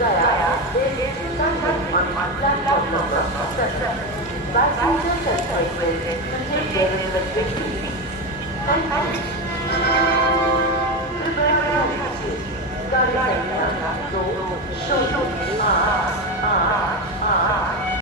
Gaya is standing on platform number 7. Passengers are requested to take their respective seats. Thank you. कृपया ध्यान दीजिए गाड़ी